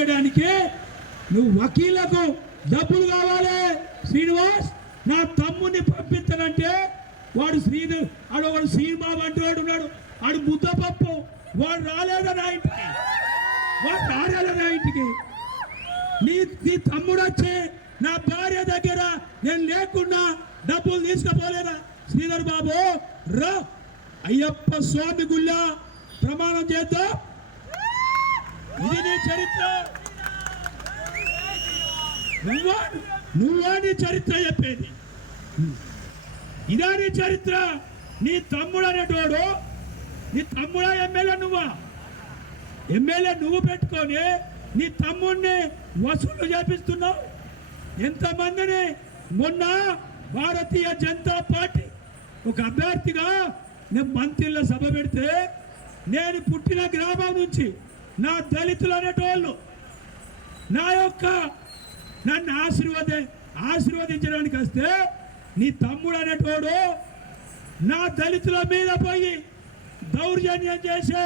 చేయడానికి నువ్వు వకీలకు డబ్బులు కావాలి. శ్రీనివాస్ నా తమ్ముని పంపిస్తానంటే వాడు శ్రీను ఆడు వాడు శ్రీబాబు అంటూ వాడు ఉన్నాడు. ఆడు ముద్దపప్పు వాడు రాలేదు నా ఇంటికి? వాడు రాలేదు నా ఇంటికి? నీ నీ తమ్ముడు వచ్చి నా భార్య దగ్గర నేను లేకుండా డబ్బులు తీసుకుపోలేదా? శ్రీధర్ బాబు రా. అయ్యప్ప స్వామి గుళ్ళ ప్రమాణం చేద్దాం. ఇది నీ చరిత్ర? నువ్వా? నువ్వా నీ చరిత్ర చెప్పేది. ఇదా నీ చరిత్ర? నీ తమ్ముడు అనేటోడు నీ తమ్ముడా ఎమ్మెల్యే నువ్వా? ఎమ్మెల్యే నువ్వు పెట్టుకొని నీ తమ్ముడిని వసూలు చేపిస్తున్నావు. ఎంతమందిని? మొన్న భారతీయ జనతా పార్టీ ఒక అభ్యర్థిగా నేను మంత్రిలో సభ పెడితే నేను పుట్టిన గ్రామం నుంచి నా దళితులు అనేటోళ్ళు నా యొక్క నన్ను ఆశీర్వద ఆశీర్వదించడానికి వస్తే నీ తమ్ముడు అనేటోడు నా దళితుల మీద పోయి దౌర్జన్యం చేసే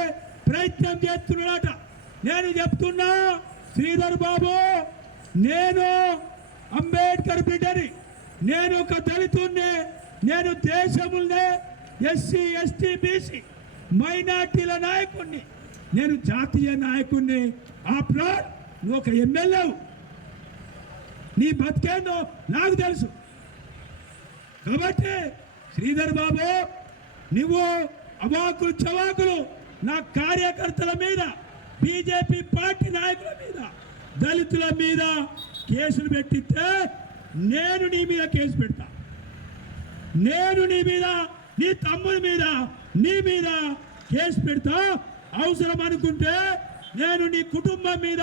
ప్రయత్నం చేస్తున్నాడట. నేను చెప్తున్నా శ్రీధర్ బాబు నేను అంబేద్కర్ బిడ్డని నేను ఒక దళితుడిని నేను దేశముల్నే ఎస్సీ ఎస్టీ బీసీ మైనార్టీల నాయకుడిని నేను జాతీయ నాయకుడిని ఆ ప్లాన్ నువ్వు ఒక ఎమ్మెల్యే నీ బతికేందో నాకు తెలుసు. కాబట్టి శ్రీధర్ బాబు నువ్వు అవాకులు చవాకులు నా కార్యకర్తల మీద బీజేపీ పార్టీ నాయకుల మీద దళితుల మీద కేసులు పెట్టితే నేను నీ మీద కేసు పెడతా. నేను నీ మీద నీ తమ్ముడి మీద నీ మీద కేసు పెడతా. అవసరం అనుకుంటే నేను నీ కుటుంబం మీద